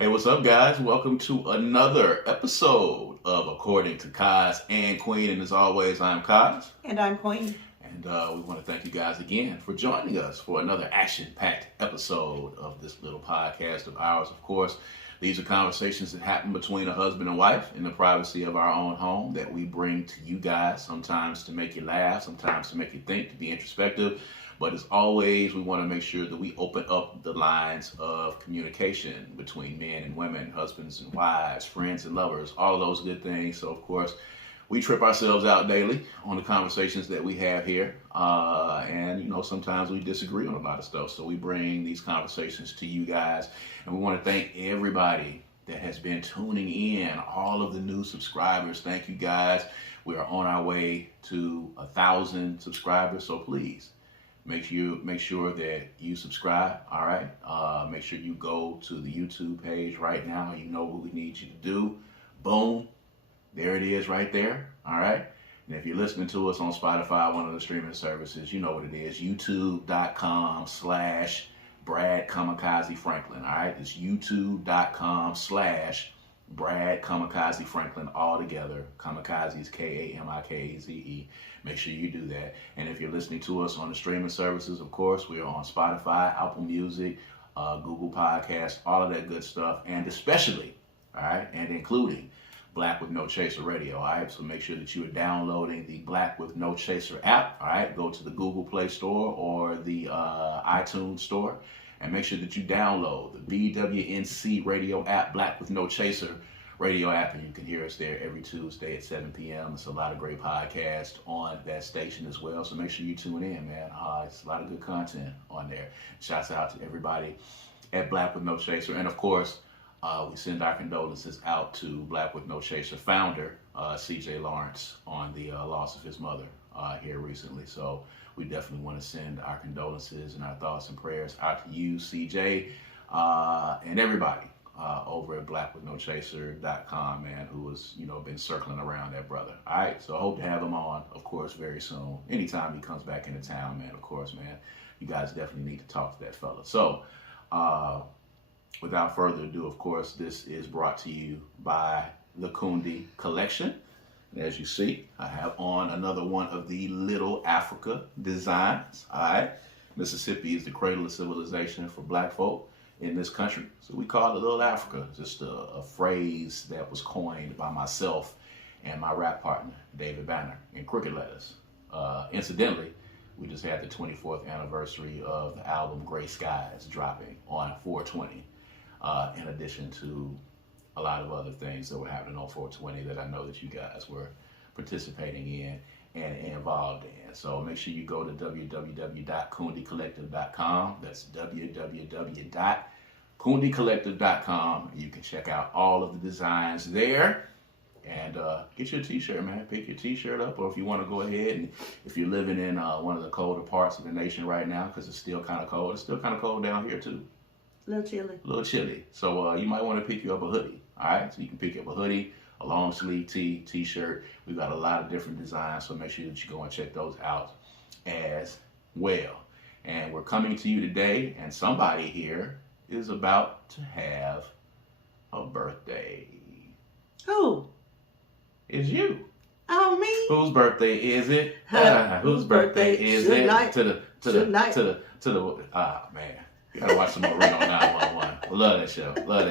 Hey, what's up, guys? Welcome to another episode of According to Kaz and Queen. And as always, I'm Kaz. And I'm Queen. And we want to thank you guys again for joining us for another action-packed episode of this little podcast of ours. Of course, these are conversations that happen between a husband and wife in the privacy of our own home that we bring to you guys, sometimes to make you laugh, sometimes to make you think, to be introspective. But as always, we want to make sure that we open up the lines of communication between men and women, husbands and wives, friends and lovers, all of those good things. So, of course, we trip ourselves out daily on the conversations that we have here. And sometimes we disagree on a lot of stuff. So we bring these conversations to you guys. And we want to thank everybody that has been tuning in, all of the new subscribers. Thank you, guys. We are on our way to 1,000 subscribers. So please, make sure that you subscribe, all right? Make sure you go to the YouTube page right now. You know what we need you to do. Boom. There it is right there, all right? And if you're listening to us on Spotify, one of the streaming services, you know what it is, youtube.com/Brad Kamikaze Franklin, all right? It's youtube.com/Brad Kamikaze Franklin, all together. Kamikaze is Kamikaze. Make sure you do that. And if you're listening to us on the streaming services, of course, we are on Spotify, Apple Music, Google Podcasts, all of that good stuff, and especially, all right, and including Black with No Chaser Radio, all right? So make sure that you are downloading the Black with No Chaser app, all right? Go to the Google Play Store or the iTunes Store, and make sure that you download the BWNC Radio app, Black with No Chaser Radio app, and you can hear us there every Tuesday at 7 p.m. It's a lot of great podcasts on that station as well, so make sure you tune in, man. It's a lot of good content on there. Shouts out to everybody at Black with No Chaser, and of course, we send our condolences out to Black with No Chaser founder, C.J. Lawrence, on the loss of his mother here recently. So we definitely want to send our condolences and our thoughts and prayers out to you, C.J., and everybody over at blackwithnochaser.com, man, who has, been circling around that brother. All right, so I hope to have him on, of course, very soon. Anytime he comes back into town, man, of course, man, you guys definitely need to talk to that fella. So, without further ado, of course, this is brought to you by the Kundi Collection. And as you see, I have on another one of the Little Africa designs. All right, Mississippi is the cradle of civilization for Black folk in this country, so we call it Little Africa. Just a phrase that was coined by myself and my rap partner, David Banner, in Cricket Letters. Incidentally, we just had the 24th anniversary of the album Gray Skies dropping on 420. In addition to a lot of other things that were happening on 420 that I know that you guys were participating in and involved in. So make sure you go to www.kundicollective.com. That's www.kundicollective.com. You can check out all of the designs there and get your t-shirt, man. Pick your t-shirt up, or if you want to go ahead and if you're living in one of the colder parts of the nation right now, because it's still kind of cold. It's still kind of cold down here too. A little chilly. So you might want to pick you up a hoodie. All right, so you can pick up a hoodie, a long sleeve t-shirt. We've got a lot of different designs, so make sure that you go and check those out as well. And we're coming to you today, and somebody here is about to have a birthday. Who? It's you. Oh, me? Whose birthday is it? Whose birthday is it? Man. You gotta watch some more Reno 911. Love that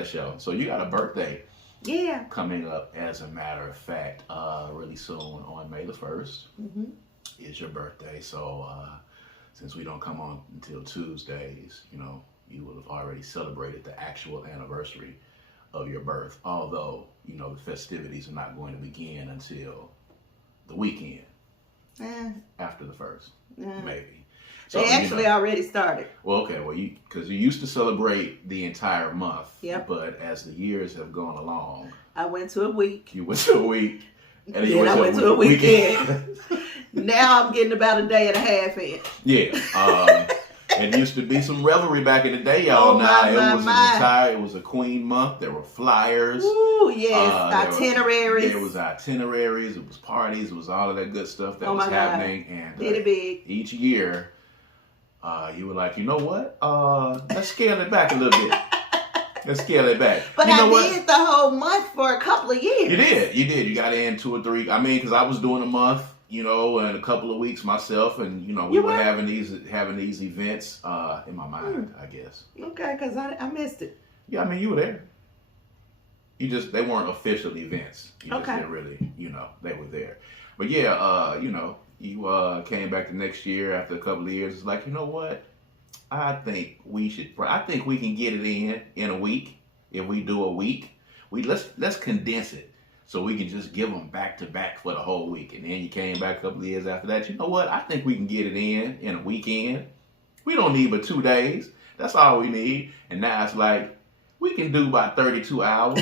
show. So you got a birthday. Yeah. Coming up, as a matter of fact, really soon on May the 1st is your birthday. So since we don't come on until Tuesdays, you will have already celebrated the actual anniversary of your birth. Although, the festivities are not going to begin until the weekend after the 1st, maybe. So, they actually already started. Well, okay. Well, because you used to celebrate the entire month. Yep. But as the years have gone along, I went to a week. You went to a week. And then I went to a weekend. Now I'm getting about a day and a half in. Yeah. It used to be some revelry back in the day, y'all. It was a Queen month. There were flyers. Ooh, yes. Itineraries. There was itineraries. It was parties. It was all of that good stuff that was happening. God. And did it big. Each year, you were like, you know what? Let's scale it back a little bit. Let's scale it back. But you know I what? did the whole month for a couple of years. You did. You got in 2 or 3. I mean, because I was doing a month, and a couple of weeks myself, and we were having these events in my mind, I guess. Okay, because I missed it. Yeah, I mean, you were there. They weren't official events. You just didn't really, they were there. But yeah, you came back the next year after a couple of years. It's like, you know what? I think we can get it in a week. If we do a week, let's condense it so we can just give them back to back for the whole week. And then you came back a couple of years after that. You know what? I think we can get it in a weekend. We don't need but 2 days. That's all we need. And now it's like we can do about 32 hours.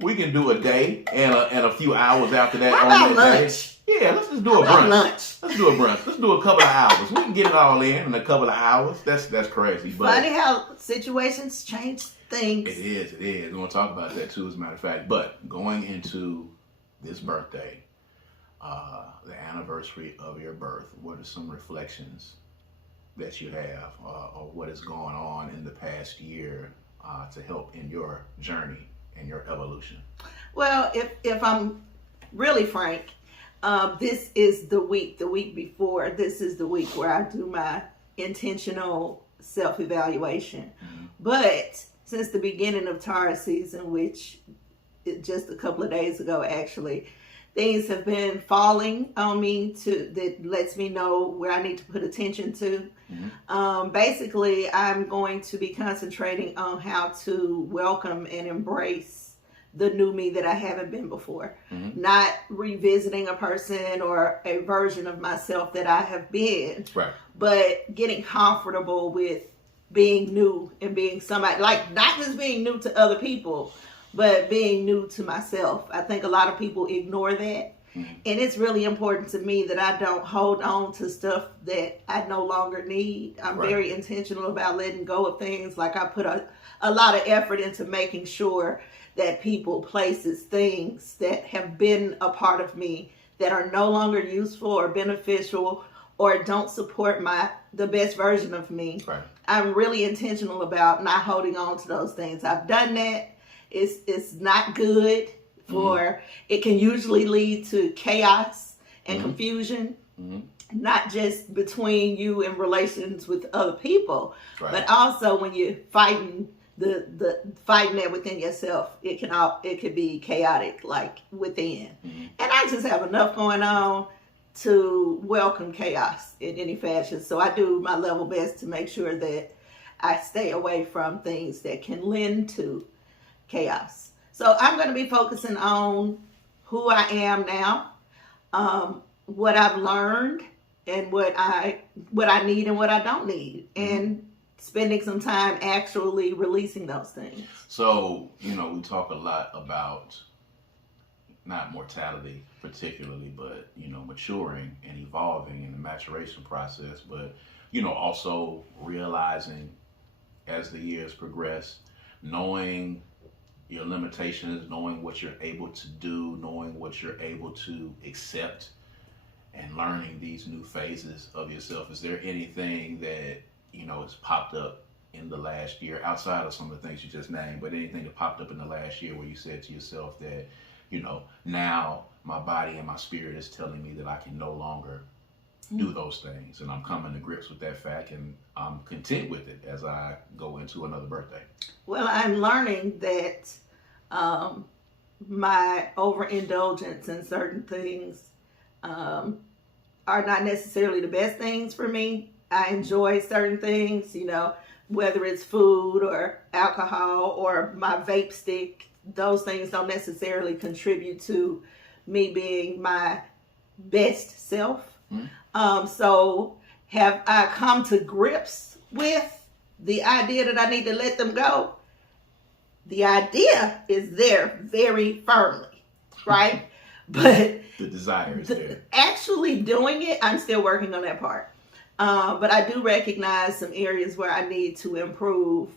we can do a day and a few hours after that. How on about that lunch? Day. Yeah, let's just do a brunch. Let's do a brunch. Let's do a couple of hours. We can get it all in a couple of hours. That's crazy. But funny how situations change things. It is. We're going to talk about that too, as a matter of fact. But going into this birthday, the anniversary of your birth, what are some reflections that you have or what is going on in the past year to help in your journey and your evolution? Well, if I'm really frank, this is the week before. This is the week where I do my intentional self-evaluation. Mm-hmm. But since the beginning of Taurus season, which just a couple of days ago, actually, things have been falling on me that lets me know where I need to put attention to. Mm-hmm. Basically, I'm going to be concentrating on how to welcome and embrace the new me that I haven't been before. Mm-hmm. Not revisiting a person or a version of myself that I have been, right, but getting comfortable with being new and being somebody, like not just being new to other people, but being new to myself. I think a lot of people ignore that. Mm-hmm. And it's really important to me that I don't hold on to stuff that I no longer need. I'm very intentional about letting go of things. Like I put a lot of effort into making sure that people, places, things that have been a part of me that are no longer useful or beneficial or don't support the best version of me. Right. I'm really intentional about not holding on to those things. I've done that. It's not good for, it can usually lead to chaos and confusion, not just between you and relations with other people, but also when you're fighting fighting that within yourself, it could be chaotic, like within. And I just have enough going on to welcome chaos in any fashion. So I do my level best to make sure that I stay away from things that can lend to chaos. So I'm going to be focusing on who I am now, what I've learned, and what I need and what I don't need, and spending some time actually releasing those things. So, we talk a lot about not mortality particularly, but, maturing and evolving in the maturation process, but, also realizing as the years progress, knowing your limitations, knowing what you're able to do, knowing what you're able to accept, and learning these new phases of yourself. Is there anything that has popped up in the last year, outside of some of the things you just named, but anything that popped up in the last year where you said to yourself that, now my body and my spirit is telling me that I can no longer do those things, and I'm coming to grips with that fact, and I'm content with it as I go into another birthday? Well, I'm learning that my overindulgence in certain things are not necessarily the best things for me. I enjoy certain things, whether it's food or alcohol or my vape stick. Those things don't necessarily contribute to me being my best self. So have I come to grips with the idea that I need to let them go? The idea is there very firmly, right? But the desire is there. Actually doing it, I'm still working on that part. But I do recognize some areas where I need to improve.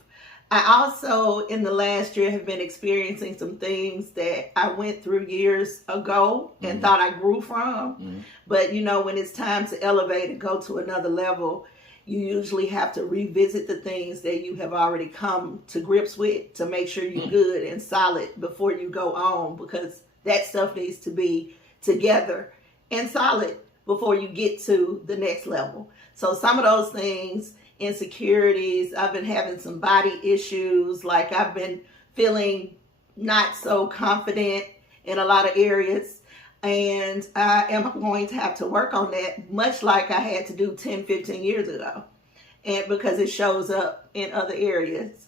I also, in the last year, have been experiencing some things that I went through years ago and thought I grew from. But, when it's time to elevate and go to another level, you usually have to revisit the things that you have already come to grips with to make sure you're good and solid before you go on, because that stuff needs to be together and solid before you get to the next level. So some of those things, insecurities, I've been having some body issues, like I've been feeling not so confident in a lot of areas. And I am going to have to work on that, much like I had to do 10, 15 years ago. And because it shows up in other areas.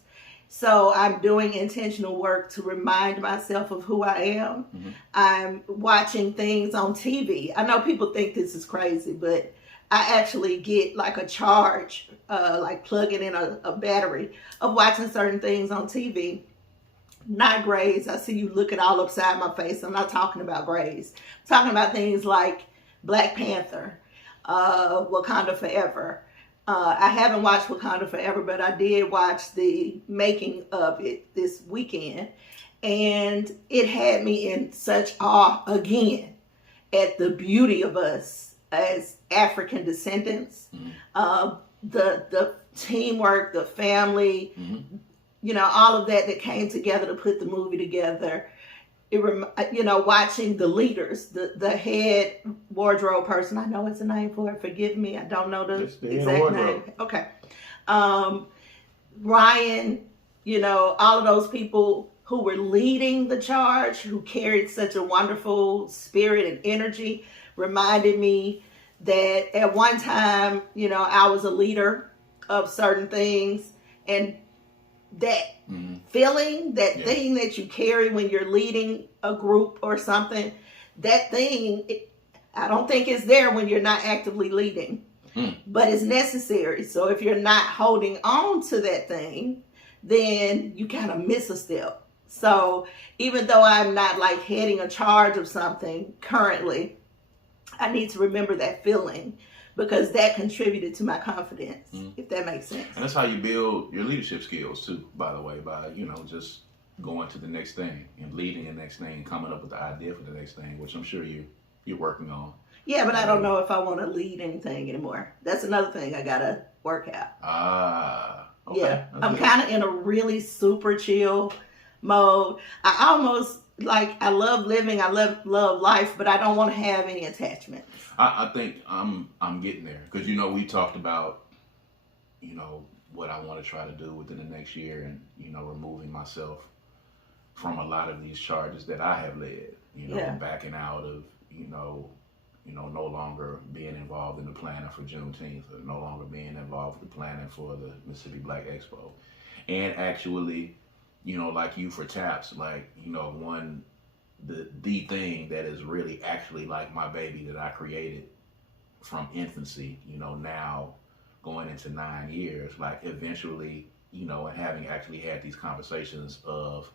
So I'm doing intentional work to remind myself of who I am. Mm-hmm. I'm watching things on TV. I know people think this is crazy, but I actually get like a charge, like plugging in a battery of watching certain things on TV. Not Grays. I see you looking all upside my face. I'm not talking about Grays. I'm talking about things like Black Panther, Wakanda Forever. I haven't watched Wakanda Forever, but I did watch the making of it this weekend. And it had me in such awe again at the beauty of us as African descendants. Mm-hmm. The teamwork, the family, mm-hmm. All of that came together to put the movie together. Watching the leaders, the head wardrobe person. I know it's a name for it. Forgive me. I don't know the exact name. Okay. Ryan, all of those people who were leading the charge, who carried such a wonderful spirit and energy, reminded me that at one time, I was a leader of certain things, and that mm-hmm. feeling, that thing that you carry when you're leading a group or something, that thing, I don't think it's there when you're not actively leading, but it's necessary. So if you're not holding on to that thing, then you kind of miss a step. So even though I'm not like heading a charge of something currently, I need to remember that feeling, because that contributed to my confidence, if that makes sense. And that's how you build your leadership skills too, by the way, by, just going to the next thing and leading the next thing, and coming up with the idea for the next thing, which I'm sure you're working on. Yeah, but I don't know if I want to lead anything anymore. That's another thing I got to work out. Okay. Yeah, I'm kind of in a really super chill mode. I almost, I love living, I love life, but I don't want to have any attachments. I think I'm getting there, because we talked about what I want to try to do within the next year, and removing myself from a lot of these charges that I have led. Backing out of no longer being involved in the planning for Juneteenth, or no longer being involved with the planning for the Mississippi Black Expo, and actually, like you for TAPS, the thing that is really actually like my baby that I created from infancy, now going into 9 years, eventually, and having actually had these conversations of,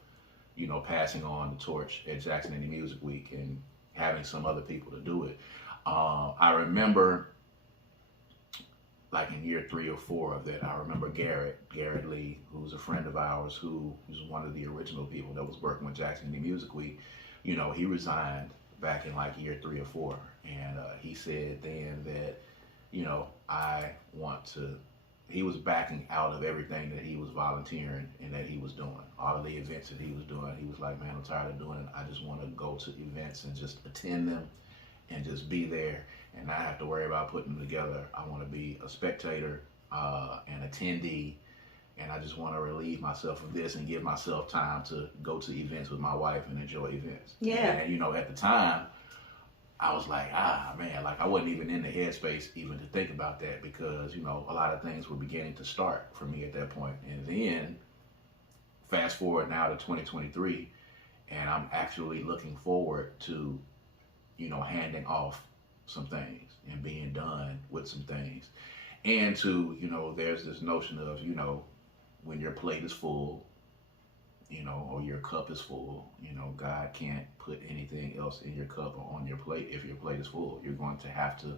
passing on the torch at Jackson Indie Music Week and having some other people to do it. I remember in year 3 or 4 of that, I remember Garrett Lee, who was a friend of ours, who was one of the original people that was working with Jackson Indie Music Week. He resigned back in year 3 or 4. And he said then that, he was backing out of everything that he was volunteering and that he was doing. All of the events that he was doing, he was like, man, I'm tired of doing it. I just want to go to events and just attend them and just be there and not have to worry about putting them together. I want to be a spectator, an attendee, and I just want to relieve myself of this and give myself time to go to events with my wife and enjoy events. Yeah. And, at the time, I was like, man, I wasn't even in the headspace even to think about that, because, a lot of things were beginning to start for me at that point. And then fast forward now to 2023, and I'm actually looking forward to, handing off some things and being done with some things. And to, there's this notion of, when your plate is full, or your cup is full, God can't put anything else in your cup or on your plate. If your plate is full, you're going to have to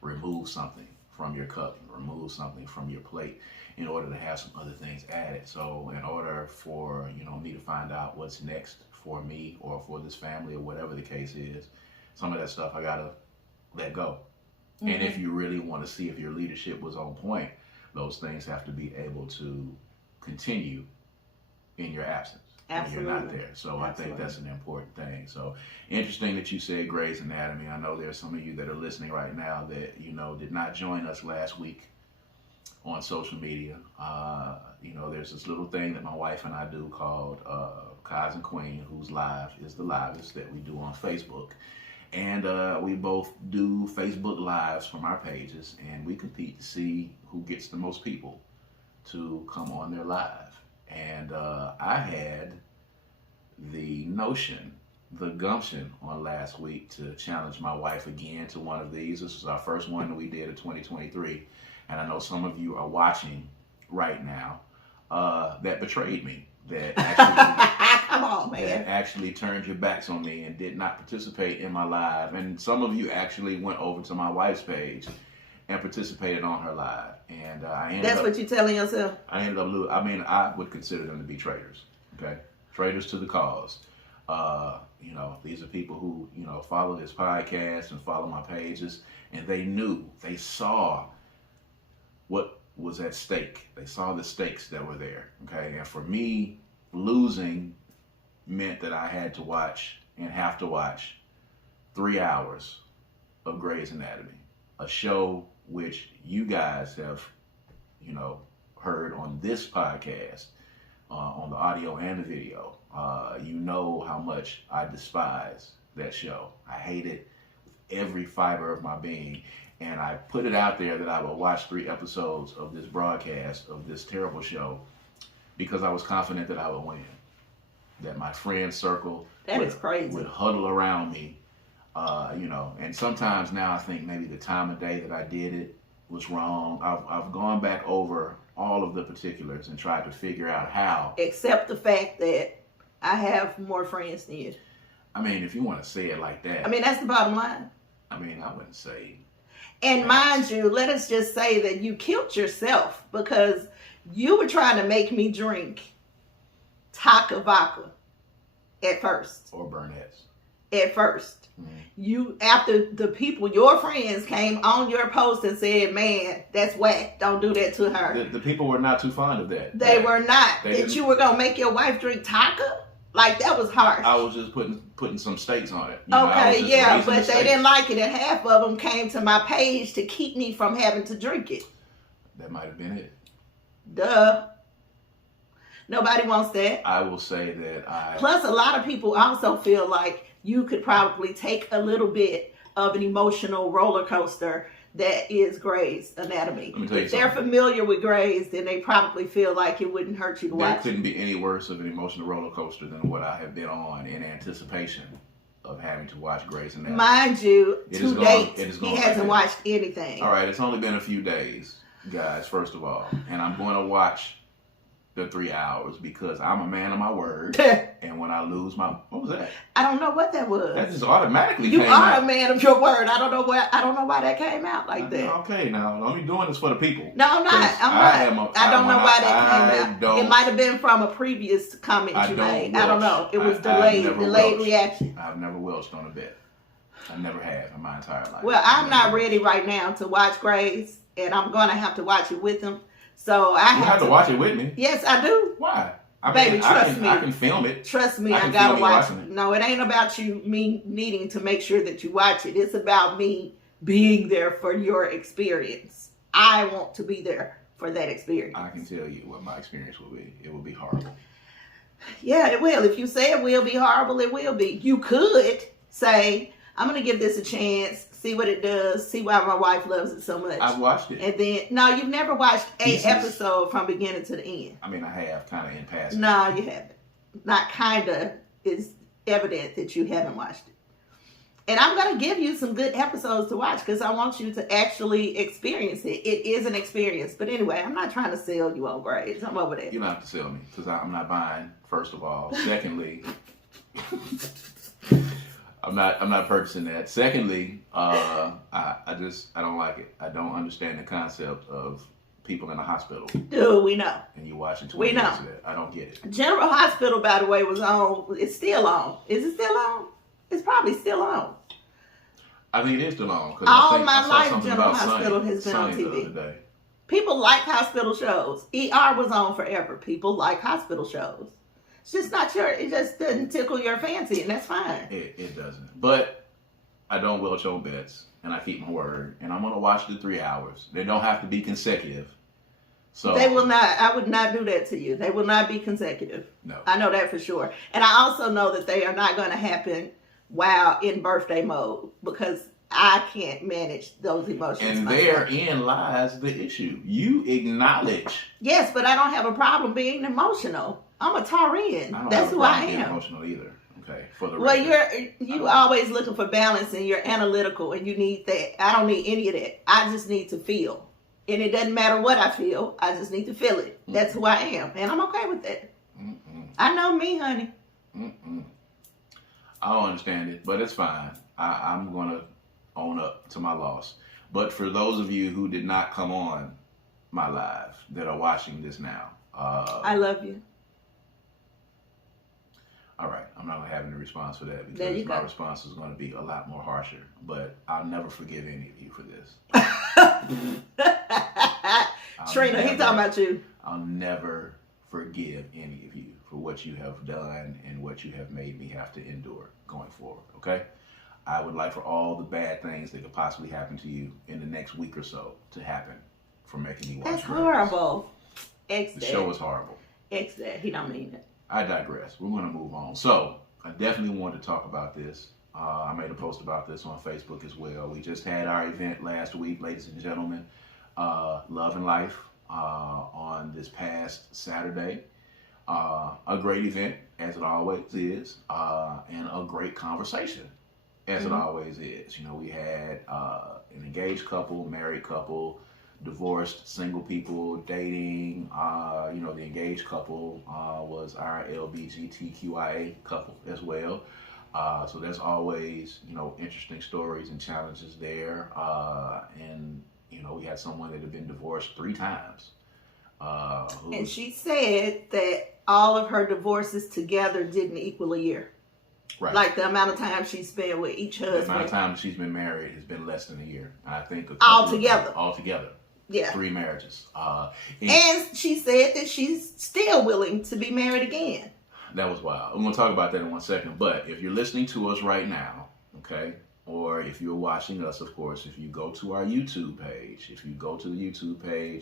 remove something from your cup, remove something from your plate in order to have some other things added. So in order for, me to find out what's next for me or for this family or whatever the case is, some of that stuff I gotta let go. Mm-hmm. And if you really want to see if your leadership was on point, those things have to be able to continue in your absence. Absolutely. When you're not there. So I think that's an important thing. So interesting that you said Grey's Anatomy. I know there's some of you that are listening right now that, did not join us last week on social media. There's this little thing that my wife and I do called Kaz Queen, whose live is the livest that we do on Facebook. And we both do Facebook Lives from our pages, and we compete to see who gets the most people to come on their live. And I had the notion, the gumption on last week to challenge my wife again to one of these. This was our first one that we did in 2023. And I know some of you are watching right now that betrayed me, that actually, come on, man, that actually turned your backs on me and did not participate in my live. And some of you actually went over to my wife's page and participated on her live. And that's what you're telling yourself? I ended up losing. I mean, I would consider them to be traitors, okay? Traitors to the cause. These are people who, follow this podcast and follow my pages, and they saw what was at stake. They saw the stakes that were there, okay? And for me, losing meant that I had to watch and have to watch 3 hours of Grey's Anatomy, a show which you guys have, heard on this podcast, on the audio and the video. You know how much I despise that show. I hate it with every fiber of my being. And I put it out there that I would watch 3 episodes of this broadcast of this terrible show because I was confident that I would win. That my friend circle would huddle around me. And sometimes now I think maybe the time of day that I did it was wrong. I've gone back over all of the particulars and tried to figure out how. Except the fact that I have more friends than you. I mean, if you want to say it like that. I mean, that's the bottom line. I mean, I wouldn't say. And mind you, let us just say that you killed yourself because you were trying to make me drink Taka Vodka at first. Or Burnett's. At first. You, after the people, your friends came on your post and said, man, that's whack. Don't do that to her. The people were not too fond of that. They were not. That you were going to make your wife drink Taka? Like, that was harsh. I was just putting some stakes on it. Okay, yeah, but they didn't like it, and half of them came to my page to keep me from having to drink it. That might have been it. Duh. Nobody wants that. I will say that Plus, a lot of people also feel like you could probably take a little bit of an emotional roller coaster that is Grey's Anatomy. If they're familiar with Grey's, then they probably feel like it wouldn't hurt you to watch. There couldn't be any worse of an emotional roller coaster than what I have been on in anticipation of having to watch Grey's Anatomy. Mind you, to date, he hasn't watched anything. All right, it's only been a few days, guys, first of all. And I'm going to watch the 3 hours because I'm a man of my word. And when I lose what was that? I don't know what that was. That just automatically came out. You are a man of your word. I don't know why that came out like that. Okay, now I'm doing this for the people. No, I'm not. I don't know why that came out. It might have been from a previous comment you made. I don't know. It was delayed reaction. I've never welched on a bet. I never have in my entire life. Well, I'm not ready right now to watch Grey's, and I'm gonna have to watch it with him. So I have to watch it with me. Yes, I do. Why? Baby, trust me. I can film it. Trust me, I gotta watch it. No, it ain't about me needing to make sure that you watch it. It's about me being there for your experience. I want to be there for that experience. I can tell you what my experience will be. It will be horrible. Yeah, it will. If you say it will be horrible, it will be. You could say, I'm going to give this a chance, see what it does, see why my wife loves it so much. I've watched it. And then, no, you've never watched an episode from beginning to the end. I mean, I have, kind of in passing. No, you haven't. Not kind of. It's evident that you haven't watched it. And I'm going to give you some good episodes to watch because I want you to actually experience it. It is an experience. But anyway, I'm not trying to sell you on Grey's. I'm over there. You don't have to sell me because I'm not buying, first of all. Secondly... I'm not purchasing that. Secondly, I don't like it. I don't understand the concept of people in a hospital. Dude, we know. And you watching 20 minutes of that. I don't get it. General Hospital, by the way, was on. It's still on. Is it still on? It's probably still on. I think it is still on. All my life, General Hospital has been on TV. People like hospital shows. ER was on forever. People like hospital shows. It's just not your, it just doesn't tickle your fancy, and that's fine. It doesn't. But I don't welch on bets, and I keep my word, and I'm going to watch the 3 hours. They don't have to be consecutive. So they will not, I would not do that to you. They will not be consecutive. No. I know that for sure. And I also know that they are not going to happen while in birthday mode, because I can't manage those emotions. And therein lies the issue. You acknowledge. Yes, but I don't have a problem being emotional. I'm a Taurian. That's who I am. Emotional either. Okay. For the well, record. you always looking for balance, and you're analytical, and you need that. I don't need any of that. I just need to feel. And it doesn't matter what I feel. I just need to feel it. Mm-hmm. That's who I am. And I'm okay with that. Mm-mm. I know me, honey. Mm-mm. I don't understand it, but it's fine. I'm going to own up to my loss. But for those of you who did not come on my live that are watching this now. I love you. All right. I'm not going to have any response for that, because my response is going to be a lot more harsher. But I'll never forgive any of you for this. Trina, he's talking about you. I'll never forgive any of you for what you have done and what you have made me have to endure going forward, okay? I would like for all the bad things that could possibly happen to you in the next week or so to happen for making me watch That's horrible. The show is horrible. X that. He don't mean it. I digress. We're going to move on. So, I definitely wanted to talk about this. I made a post about this on Facebook as well. We just had our event last week, ladies and gentlemen, Love and Life, on this past Saturday. A great event, as it always is, and a great conversation, as it always is. You know, we had an engaged couple, married couple, divorced, single people, dating. You know, the engaged couple was our LGBTQIA couple as well. So there's always, you know, interesting stories and challenges there. And, you know, we had someone that had been divorced 3 times. And she said that all of her divorces together didn't equal a year. Right. Like the amount of time she spent with each husband. The amount of time she's been married has been less than a year. I think altogether. Yeah. 3 marriages. And she said that she's still willing to be married again. That was wild. I'm going to talk about that in 1 second. But if you're listening to us right now, okay, or if you're watching us, of course, if you go to our YouTube page,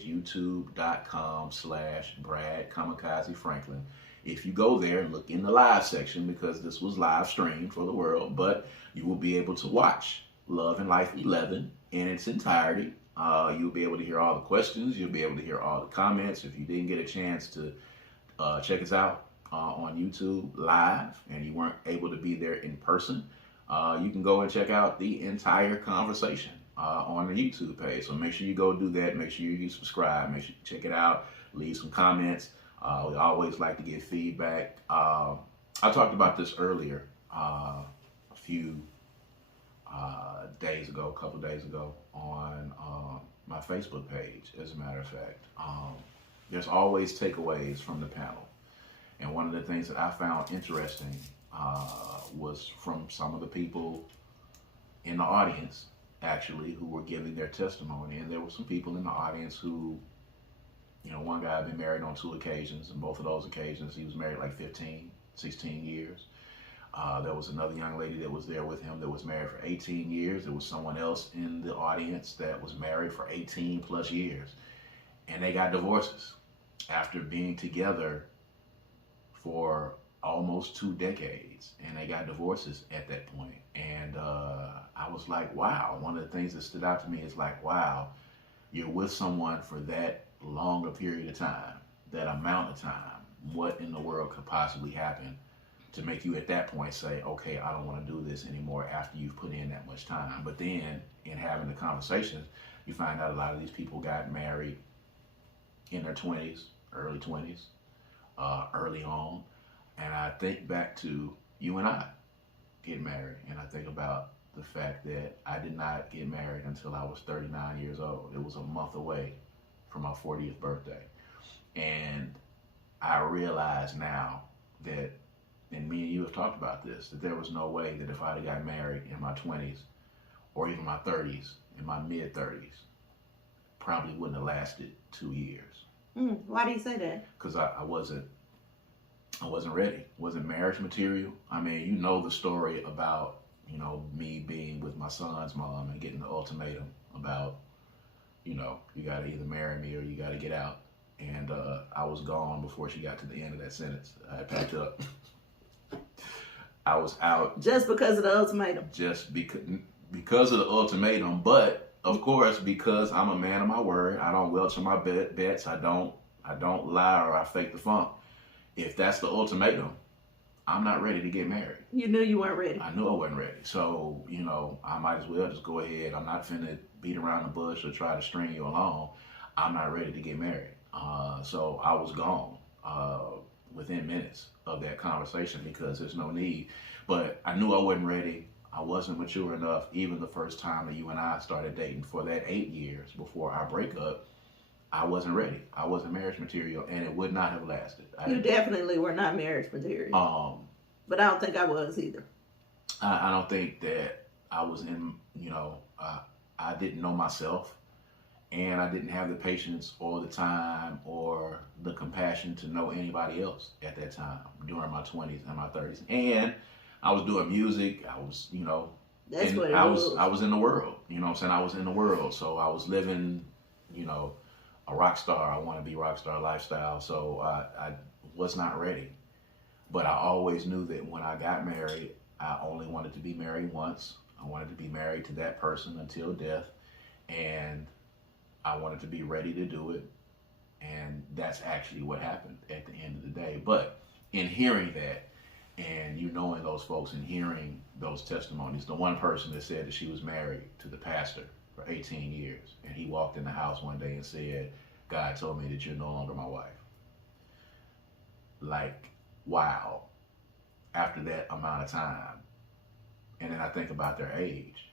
youtube.com/Brad Kamikaze Franklin, if you go there and look in the live section, because this was live streamed for the world, but you will be able to watch Love and Life 11 in its entirety. You'll be able to hear all the questions. You'll be able to hear all the comments. If you didn't get a chance to check us out on YouTube live and you weren't able to be there in person, you can go and check out the entire conversation on the YouTube page. So make sure you go do that. Make sure you subscribe. Make sure you check it out. Leave some comments. We always like to get feedback. I talked about this earlier a few days ago, a couple days ago on my Facebook page, as a matter of fact. There's always takeaways from the panel. And one of the things that I found interesting was from some of the people in the audience, actually, who were giving their testimony. And there were some people in the audience who, you know, one guy had been married on 2 occasions, and both of those occasions he was married like 15, 16 years. There was another young lady that was there with him that was married for 18 years. There was someone else in the audience that was married for 18 plus years. And they got divorces after being together for almost 2 decades. And they got divorces at that point. And I was like, wow. One of the things that stood out to me is like, wow, you're with someone for that long a period of time, that amount of time. What in the world could possibly happen to make you at that point say, okay, I don't want to do this anymore after you've put in that much time? But then in having the conversations, you find out a lot of these people got married in their 20s, early 20s, early on. And I think back to you and I getting married, and I think about the fact that I did not get married until I was 39 years old. It was a month away from my 40th birthday. And I realize now that, and me and you have talked about this, that there was no way that if I'd have got married in my 20s or even my 30s, in my mid 30s, probably wouldn't have lasted 2 years. Why do you say that? Because I wasn't ready. Wasn't marriage material. I mean, you know the story about, me being with my son's mom and getting the ultimatum about, you got to either marry me or you got to get out. And I was gone before she got to the end of that sentence. I had packed up. I was out. Just because of the ultimatum. Just because of the ultimatum, but of course, because I'm a man of my word, I don't welch on my bets. I don't lie or I fake the funk. If that's the ultimatum, I'm not ready to get married. You knew you weren't ready. I knew I wasn't ready. So, I might as well just go ahead. I'm not finna beat around the bush or try to string you along. I'm not ready to get married. So I was gone within minutes of that conversation because there's no need. But I knew I wasn't ready. I wasn't mature enough. Even the first time that you and I started dating, for that 8 years before our breakup, I wasn't ready. I wasn't marriage material, and it would not have lasted. You definitely were not marriage material. But I don't think I was either. I don't think that I was in, I didn't know myself, and I didn't have the patience or the time or the compassion to know anybody else at that time during my 20s and my 30s. And I was doing music. I was, That's what it was. I was in the world. You know what I'm saying? I was in the world. So I was living, a rock star. I want to be rock star lifestyle. So I was not ready. But I always knew that when I got married, I only wanted to be married once. I wanted to be married to that person until death. And I wanted to be ready to do it. And that's actually what happened at the end of the day. But in hearing that, and knowing those folks and hearing those testimonies, the one person that said that she was married to the pastor for 18 years, and he walked in the house one day and said, God told me that you're no longer my wife. Like, wow. After that amount of time. And then I think about their age.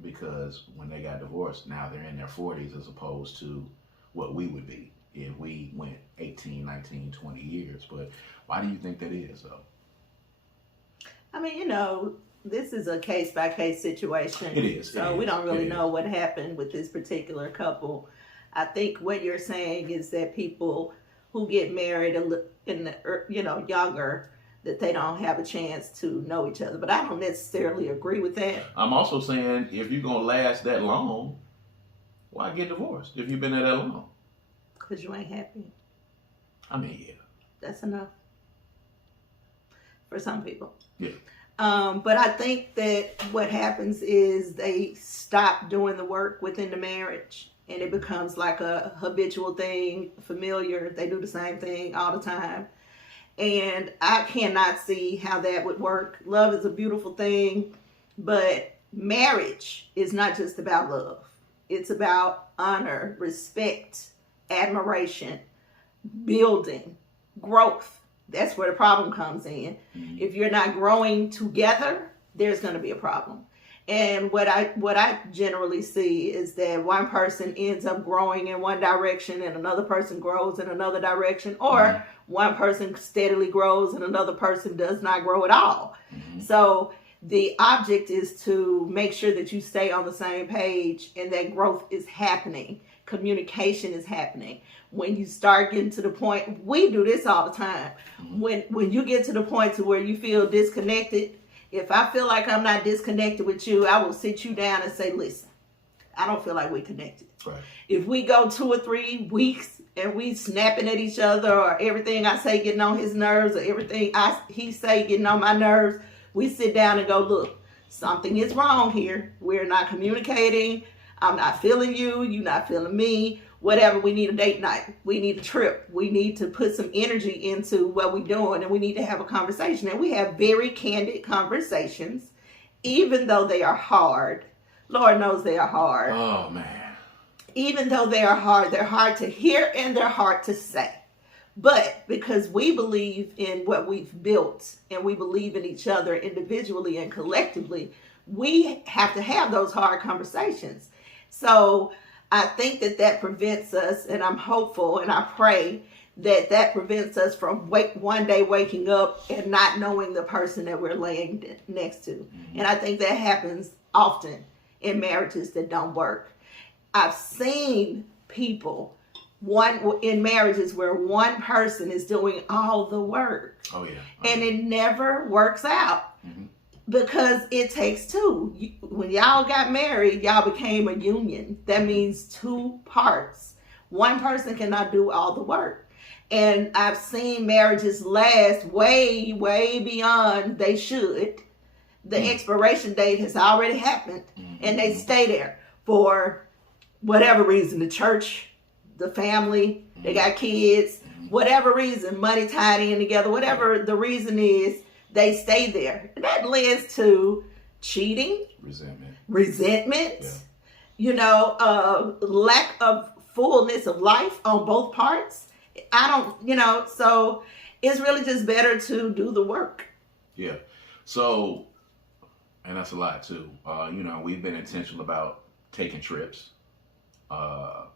Because when they got divorced, now they're in their 40s as opposed to what we would be if we went 18, 19, 20 years. But why do you think that is, though? I mean, this is a case-by-case situation. It is. So we don't really know what happened with this particular couple. I think what you're saying is that people who get married in the, younger, that they don't have a chance to know each other. But I don't necessarily agree with that. I'm also saying if you're going to last that long, why get divorced if you've been there that long? Because you ain't happy. I mean, yeah. That's enough. For some people. Yeah. But I think that what happens is they stop doing the work within the marriage. And it becomes like a habitual thing, familiar. They do the same thing all the time. And I cannot see how that would work. Love is a beautiful thing, but marriage is not just about love. It's about honor, respect, admiration, building, growth. That's where the problem comes in. Mm-hmm. If you're not growing together, there's going to be a problem. And what I generally see is that one person ends up growing in one direction and another person grows in another direction, or one person steadily grows and another person does not grow at all. Mm-hmm. So the object is to make sure that you stay on the same page and that growth is happening. Communication is happening. When you start getting to the point, we do this all the time. Mm-hmm. When you get to the point to where you feel disconnected, if I feel like I'm not disconnected with you, I will sit you down and say, listen, I don't feel like we're connected. Right. If we go 2 or 3 weeks and we snapping at each other, or everything I say getting on his nerves, or everything he say getting on my nerves, we sit down and go, look, something is wrong here. We're not communicating. I'm not feeling you. You're not feeling me. Whatever, we need a date night. We need a trip. We need to put some energy into what we're doing, and we need to have a conversation. And we have very candid conversations, even though they are hard. Lord knows they are hard. Oh, man. Even though they are hard, they're hard to hear and they're hard to say. But because we believe in what we've built and we believe in each other individually and collectively, we have to have those hard conversations. So I think that prevents us, and I'm hopeful and I pray that prevents us from one day waking up and not knowing the person that we're laying next to. Mm-hmm. And I think that happens often in marriages that don't work. I've seen people in marriages where one person is doing all the work. Oh yeah. And it never works out. Mm-hmm. Because it takes two. When y'all got married, y'all became a union. That means two parts. One person cannot do all the work. And I've seen marriages last way, way beyond they should. The expiration date has already happened, and they stay there for whatever reason. The church, the family, they got kids, whatever reason, money tied in together, whatever the reason is, they stay there. And that leads to cheating, resentment, lack of fullness of life on both parts. So it's really just better to do the work. Yeah. So, and that's a lot too. We've been intentional about taking trips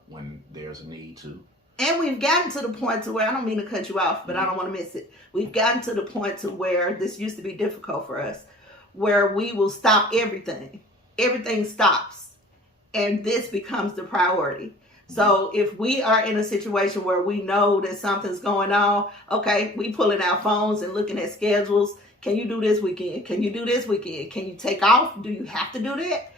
when there's a need to. And we've gotten to the point to where, I don't mean to cut you off, but I don't want to miss it. We've gotten to the point to where this used to be difficult for us, where we will stop everything. Everything stops. And this becomes the priority. So if we are in a situation where we know that something's going on, okay, we pulling our phones and looking at schedules. Can you do this weekend? Can you do this weekend? Can you take off? Do you have to do that?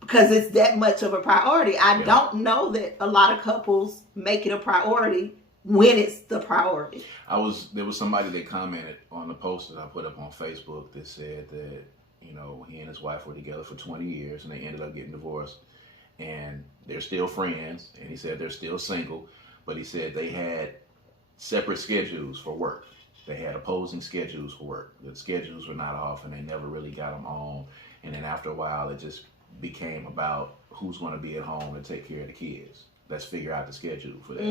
Because it's that much of a priority. I don't know that a lot of couples make it a priority when it's the priority. There was somebody that commented on the post that I put up on Facebook that said that, he and his wife were together for 20 years and they ended up getting divorced. And they're still friends, and he said they're still single, but he said they had separate schedules for work. They had opposing schedules for work. The schedules were not off, and they never really got them on. And then after a while, it just became about who's going to be at home and take care of the kids. Let's figure out the schedule for that.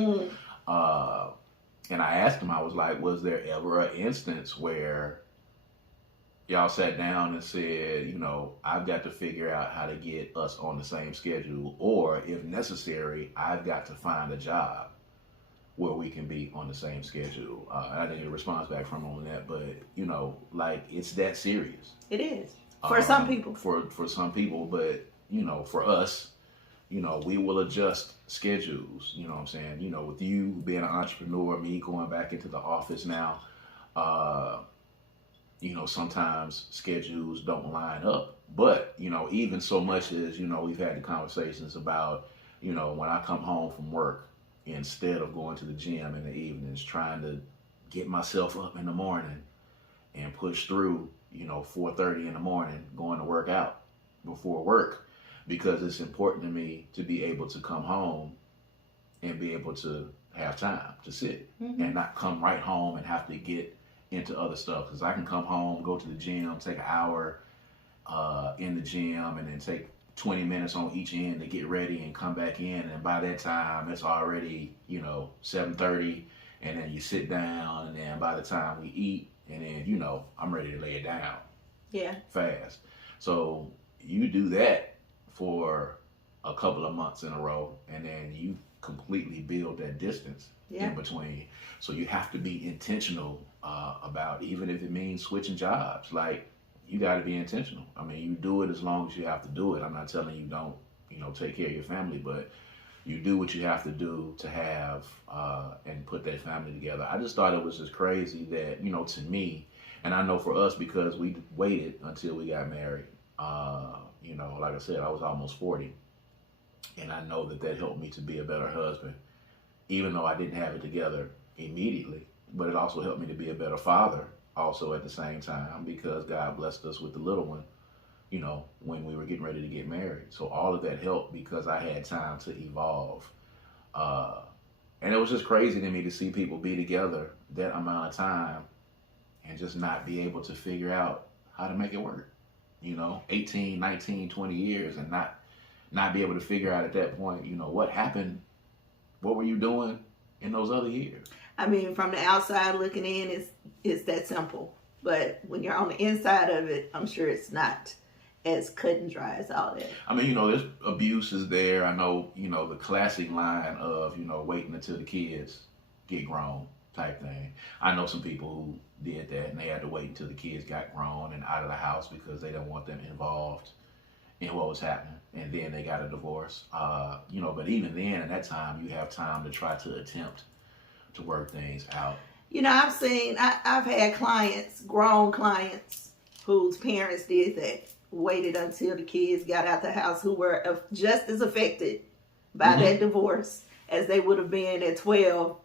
And I asked him, I was like, was there ever an instance where y'all sat down and said, I've got to figure out how to get us on the same schedule, or if necessary, I've got to find a job where we can be on the same schedule. I didn't get a response back from him on that, but it's that serious. It is for some people. For some people, but for us, we will adjust schedules. You know what I'm saying? With you being an entrepreneur, me going back into the office now. Sometimes schedules don't line up, but, even so much as, we've had the conversations about, when I come home from work, instead of going to the gym in the evenings, trying to get myself up in the morning and push through, 4:30 in the morning, going to work out before work, because it's important to me to be able to come home and be able to have time to sit and not come right home and have to get into other stuff. Because I can come home, go to the gym, take an hour in the gym, and then take 20 minutes on each end to get ready and come back in. And by that time, it's already, 7:30, and then you sit down, and then by the time we eat, and then, I'm ready to lay it down. Yeah. Fast. So you do that for a couple of months in a row, and then you completely build that distance in between. So you have to be intentional about, even if it means switching jobs. Like, you got to be intentional. I mean, you do it as long as you have to do it. I'm not telling you don't, take care of your family, but you do what you have to do to have and put that family together. I just thought it was just crazy that, to me, and I know for us, because we waited until we got married. Like I said, I was almost 40. And I know that helped me to be a better husband, even though I didn't have it together immediately. But it also helped me to be a better father also at the same time, because God blessed us with the little one, when we were getting ready to get married. So all of that helped because I had time to evolve. And it was just crazy to me to see people be together that amount of time and just not be able to figure out how to make it work. 18, 19, 20 years and not be able to figure out at that point, what happened, what were you doing in those other years? I mean, from the outside looking in, it's that simple. But when you're on the inside of it, I'm sure it's not as cut and dry as all that. I mean, there's abuse is there. I know, the classic line of, waiting until the kids get grown type thing. I know some people who did that, and they had to wait until the kids got grown and out of the house because they didn't want them involved in what was happening. And then they got a divorce. But even then, at that time, you have time to try to attempt to work things out. I've had clients, grown clients, whose parents did that, waited until the kids got out the house, who were just as affected by that divorce as they would have been at 12,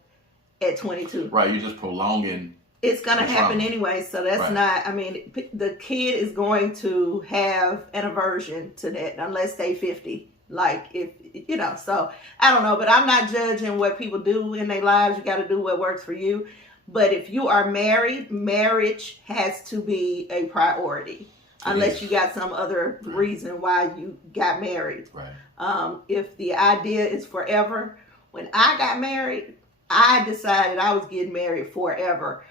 at 22. Right, you're just prolonging. It's going to happen anyway, so that's not, the kid is going to have an aversion to that unless they 50. Like, so I don't know, but I'm not judging what people do in their lives. You got to do what works for you. But if you are married, marriage has to be a priority. Unless you got some other reason why you got married. Right. If the idea is forever, when I got married, I decided I was getting married forever.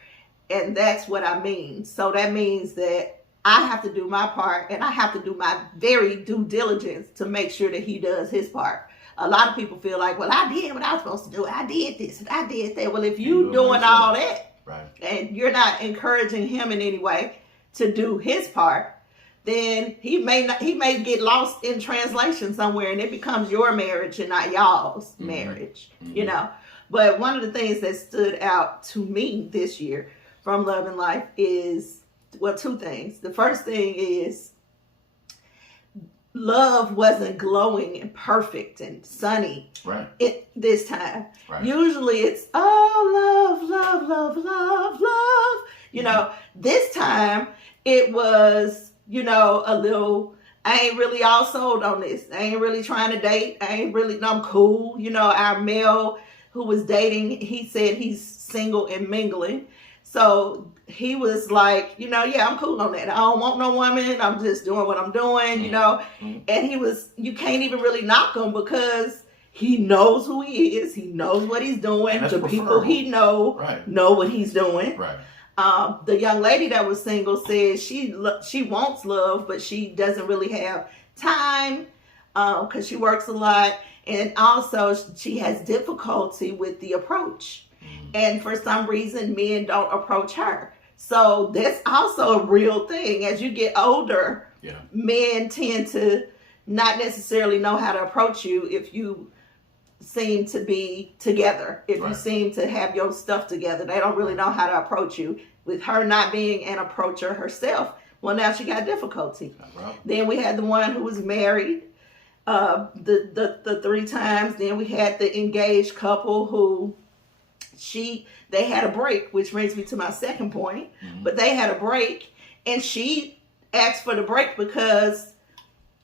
And that's what I mean. So that means that I have to do my part, and I have to do my very due diligence to make sure that he does his part. A lot of people feel like, well, I did what I was supposed to do. I did this and I did that. Well, if you doing all that, and you're not encouraging him in any way to do his part, then he may get lost in translation somewhere, and it becomes your marriage and not y'all's marriage, But one of the things that stood out to me this year from Love and Life is, well, two things. The first thing is love wasn't glowing and perfect and sunny this time. Right. Usually it's, oh, love, love, love, love, love. This time it was, a little, I ain't really all sold on this. I ain't really trying to date. I'm cool. Our male who was dating, he said he's single and mingling. So he was like, yeah, I'm cool on that. I don't want no woman. I'm just doing what I'm doing, And you can't even really knock him because he knows who he is. He knows what he's doing. The people he know what he's doing. Right. The young lady that was single says she wants love, but she doesn't really have time because she works a lot. And also she has difficulty with the approach. And for some reason, men don't approach her. So that's also a real thing. As you get older, men tend to not necessarily know how to approach you if you seem to be together. If you seem to have your stuff together, they don't really know how to approach you. With her not being an approacher herself, well, now she got difficulty. Then we had the one who was married the 3 times. Then we had the engaged couple who they had a break, which brings me to my second point. But they had a break, and she asked for the break because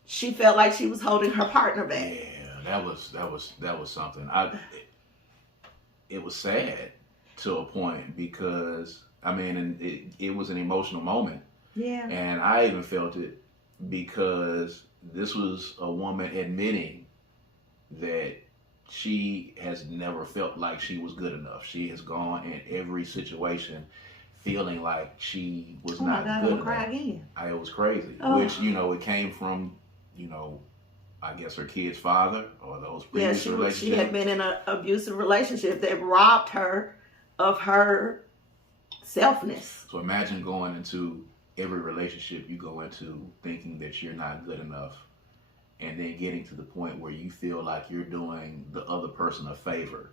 she felt like she was holding her partner back. Yeah, that was something. It was sad to a point because it was an emotional moment. Yeah. And I even felt it because this was a woman admitting that she has never felt like she was good enough. She has gone in every situation feeling like she was not good enough. Cry again. It was crazy. Which, it came from, I guess her kid's father or those previous relationships. She had been in an abusive relationship that robbed her of her selfness. So imagine going into every relationship you go into thinking that you're not good enough, and then getting to the point where you feel like you're doing the other person a favor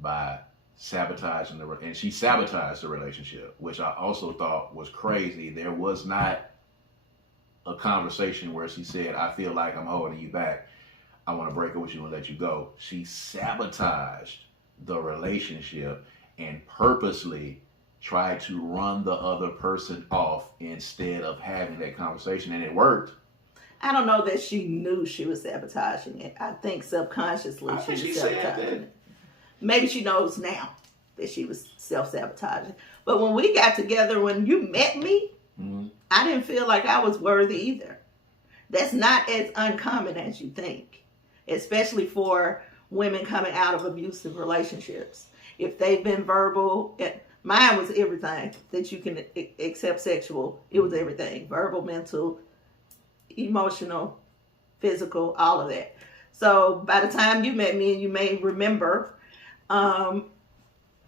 by sabotaging and she sabotaged the relationship, which I also thought was crazy. There was not a conversation where she said, I feel like I'm holding you back. I want to break up with you and let you go. She sabotaged the relationship and purposely tried to run the other person off instead of having that conversation, and it worked. I don't know that she knew she was sabotaging it. I think subconsciously she was sabotaging it. Maybe she knows now that she was self-sabotaging. But when we got together, when you met me, I didn't feel like I was worthy either. That's not as uncommon as you think, especially for women coming out of abusive relationships. If they've been verbal, mine was everything that you can accept sexual. It was everything. Verbal, mental, emotional, physical, all of that. So by the time you met me, and you may remember, I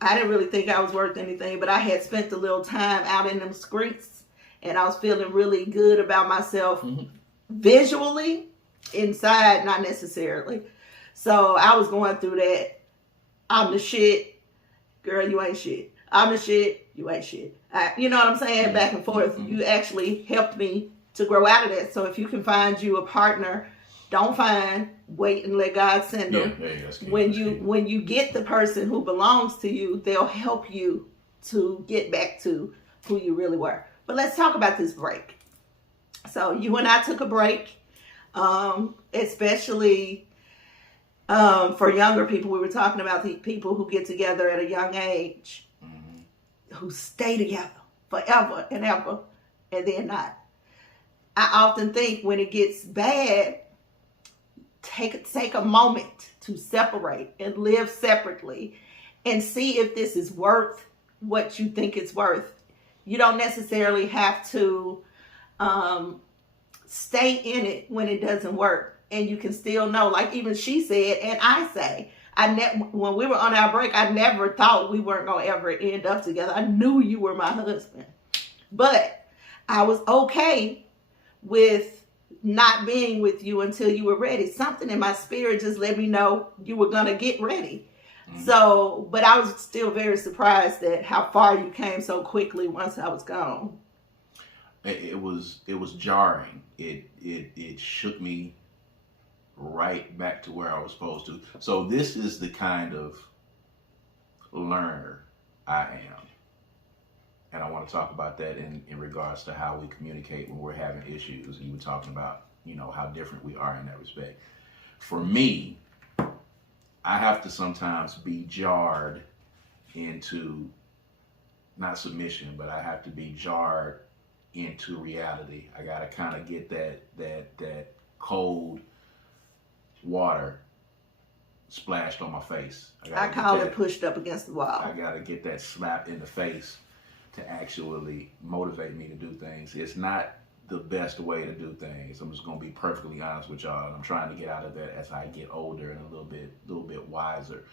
didn't really think I was worth anything, but I had spent a little time out in them streets, and I was feeling really good about myself visually, inside, not necessarily. So I was going through that. I'm the shit. Girl, you ain't shit. I'm the shit. You ain't shit. You know what I'm saying? Back and forth. Mm-hmm. You actually helped me to grow out of that. So if you can find you a partner, don't wait and let God send them. When you get the person who belongs to you, they'll help you to get back to who you really were. But let's talk about this break. So you and I took a break, especially for younger people. We were talking about the people who get together at a young age, who stay together forever and ever, and then not. I often think when it gets bad, take a moment to separate and live separately and see if this is worth what you think it's worth. You don't necessarily have to stay in it when it doesn't work. And you can still know, like even she said, and I say, when we were on our break, I never thought we weren't going to ever end up together. I knew you were my husband. But I was okay with not being with you until you were ready. Something in my spirit just let me know you were going to get ready. So, but I was still very surprised at how far you came so quickly once I was gone. It was jarring. It shook me right back to where I was supposed to. So this is the kind of learner I am. And I want to talk about that in regards to how we communicate when we're having issues. You were talking about, how different we are in that respect. For me, I have to sometimes be jarred into, not submission, but I have to be jarred into reality. I got to kind of get that cold water splashed on my face. I call it pushed up against the wall. I got to get that slap in the face to actually motivate me to do things. It's not the best way to do things. I'm just going to be perfectly honest with y'all. And I'm trying to get out of that as I get older and a little bit wiser.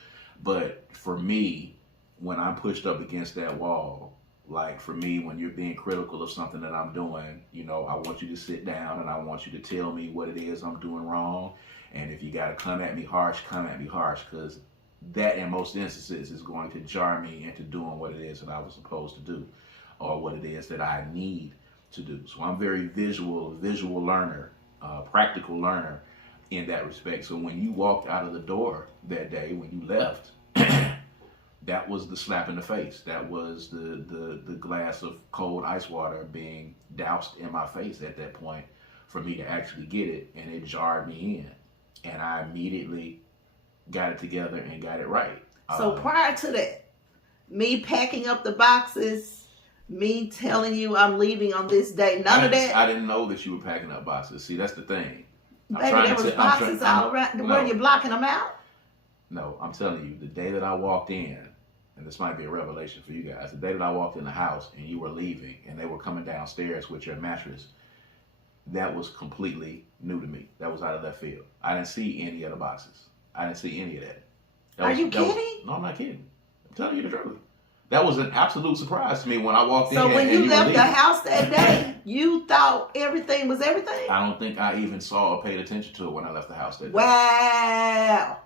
But for me, when I'm pushed up against that wall, like for me, when you're being critical of something that I'm doing, I want you to sit down and I want you to tell me what it is I'm doing wrong. And if you got to come at me harsh, because that in most instances is going to jar me into doing what it is that I was supposed to do or what it is that I need to do. So I'm very visual learner, practical learner in that respect. So when you walked out of the door that day, when you left, that was the slap in the face. That was the glass of cold ice water being doused in my face at that point for me to actually get it, and it jarred me in. And I immediately got it together and got it right. So prior to that, me packing up the boxes, me telling you I'm leaving on this day, none of that. I didn't know that you were packing up boxes. See, that's the thing. Baby, there was boxes all around. Were you blocking them out? No, I'm telling you, the day that I walked in, and this might be a revelation for you guys, the day that I walked in the house and you were leaving and they were coming downstairs with your mattress, that was completely new to me. That was out of left field. I didn't see any of the boxes. I didn't see any of that. Are you kidding? No, I'm not kidding. I'm telling you the truth. That was an absolute surprise to me when I walked in. So when you left the house that day, you thought everything was everything? I don't think I even saw or paid attention to it when I left the house that day. Wow.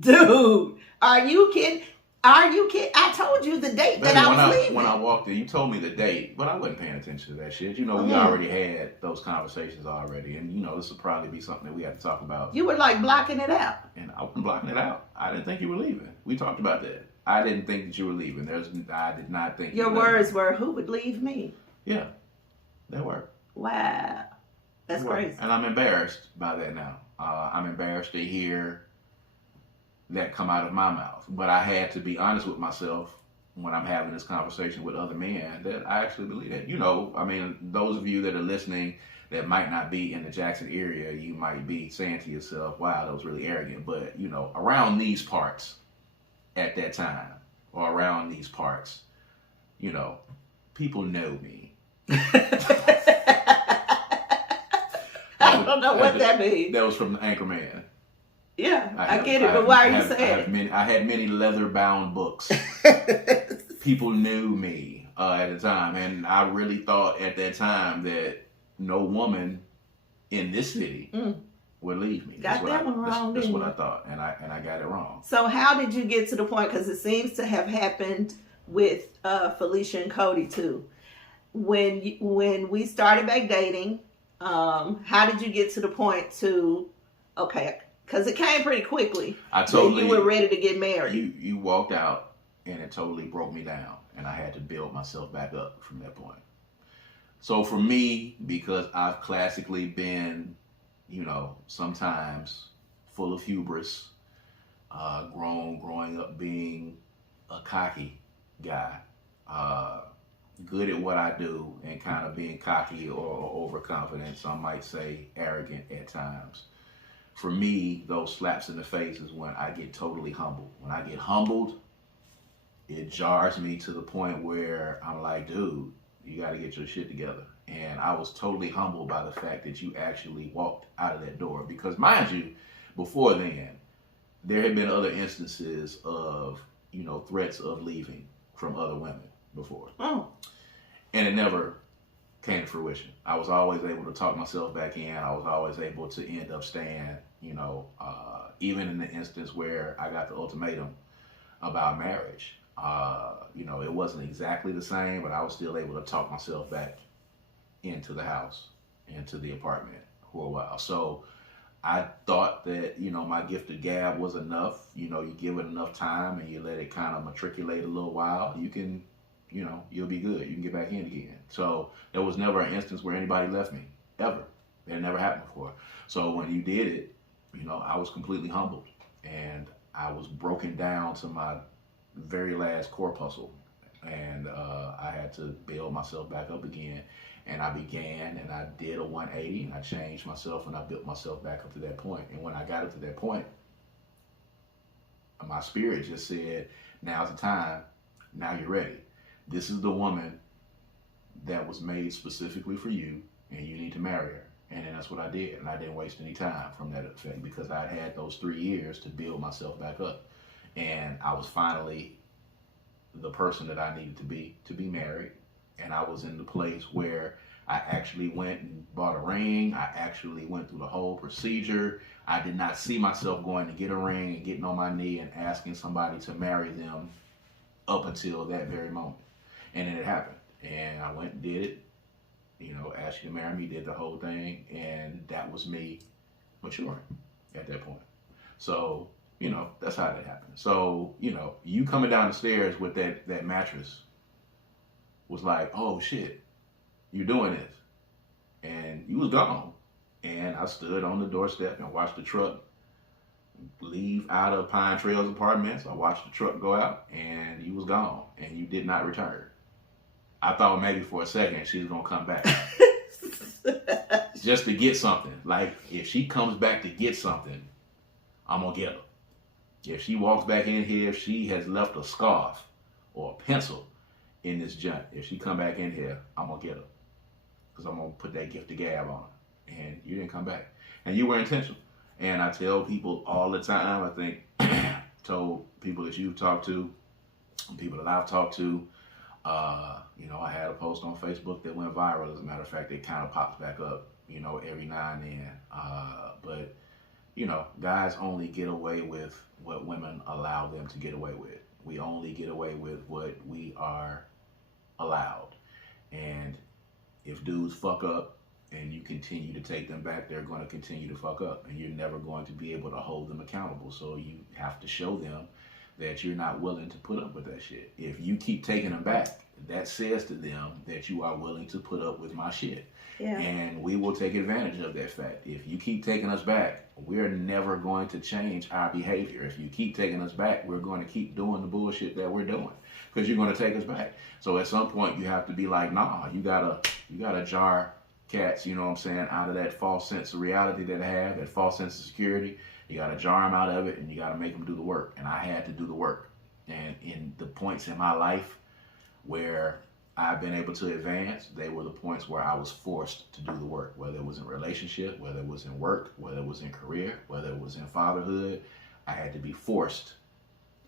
Dude, are you kidding? I told you the date that I was leaving. When I walked in, you told me the date, but I wasn't paying attention to that shit. We already had those conversations already, and this will probably be something that we have to talk about. You were like blocking it out. And I wasn't blocking it out. I didn't think you were leaving. We talked about that. I didn't think that you were leaving. I did not think your words were, "Who would leave me?" Yeah, that worked. Wow, that's crazy. And I'm embarrassed by that now. I'm embarrassed to hear that come out of my mouth. But I had to be honest with myself when I'm having this conversation with other men that I actually believe that. Those of you that are listening that might not be in the Jackson area, you might be saying to yourself, wow, that was really arrogant. But, around these parts at that time or around these parts, people know me. I don't know what that means. That was from the Anchorman. Yeah, I get it, but why are you saying I had many leather-bound books. People knew me. at the time, and I really thought at that time that no woman in this city would leave me. Got that one wrong. That's what I thought, and I got it wrong. So how did you get to the point? Because it seems to have happened with Felicia and Cody too. When we started back dating, how did you get to the point to okay? Because it came pretty quickly. I totally. You were ready to get married. You walked out, and it totally broke me down, and I had to build myself back up from that point. So for me, because I've classically been, sometimes full of hubris, growing up being a cocky guy, good at what I do, and kind of being cocky or overconfident. Some might say arrogant at times. For me, those slaps in the face is when I get totally humbled. When I get humbled, it jars me to the point where I'm like, dude, you got to get your shit together. And I was totally humbled by the fact that you actually walked out of that door. Because mind you, before then, there had been other instances of, threats of leaving from other women before. Oh. And it never came to fruition. I was always able to talk myself back in. I was always able to end up staying, even in the instance where I got the ultimatum about marriage. It wasn't exactly the same, but I was still able to talk myself back into the house, into the apartment for a while. So I thought that, my gift of gab was enough. You give it enough time and you let it kind of matriculate a little while, you can, you'll be good. You can get back in again. So there was never an instance where anybody left me, ever. That never happened before. So when you did it, I was completely humbled, and I was broken down to my very last corpuscle, and I had to build myself back up again. And I began, and I did a 180, and I changed myself, and I built myself back up to that point. And when I got up to that point, my spirit just said, now's the time. Now you're ready. This is the woman that was made specifically for you, and you need to marry her. And then that's what I did. And I didn't waste any time from that effect, because I had those 3 years to build myself back up. And I was finally the person that I needed to be married. And I was in the place where I actually went and bought a ring. I actually went through the whole procedure. I did not see myself going to get a ring and getting on my knee and asking somebody to marry them up until that very moment. And then it happened. And I went and did it. Asked you to marry me, did the whole thing. And that was me maturing at that point. So, that's how that happened. So, you coming down the stairs with that mattress was like, oh shit, you're doing this. And you was gone. And I stood on the doorstep and watched the truck leave out of Pine Trails Apartments. I watched the truck go out, and you was gone, and you did not return. I thought maybe for a second she was gonna come back just to get something. Like, if she comes back to get something, I'm gonna get her. If she walks back in here, if she has left a scarf or a pencil in this junk, if she come back in here, I'm gonna get her, because I'm gonna put that gift of gab on her. And you didn't come back, and you were intentional. And I tell people all the time, I think, told people that you've talked to, people that I've talked to, I had a post on Facebook that went viral. As a matter of fact, it kind of pops back up, every now and then. But guys only get away with what women allow them to get away with. We only get away with what we are allowed. And if dudes fuck up and you continue to take them back, they're going to continue to fuck up, and you're never going to be able to hold them accountable. So you have to show them that you're not willing to put up with that shit. If you keep taking them back, that says to them that you are willing to put up with my shit. Yeah. And we will take advantage of that fact. If you keep taking us back, we're never going to change our behavior. If you keep taking us back, we're going to keep doing the bullshit that we're doing, because you're going to take us back. So at some point you have to be like, nah, you gotta jar cats, out of that false sense of reality that they have, that false sense of security. You got to jar them out of it, and you got to make them do the work. And I had to do the work. And in the points in my life where I've been able to advance, they were the points where I was forced to do the work, whether it was in relationship, whether it was in work, whether it was in career, whether it was in fatherhood. I had to be forced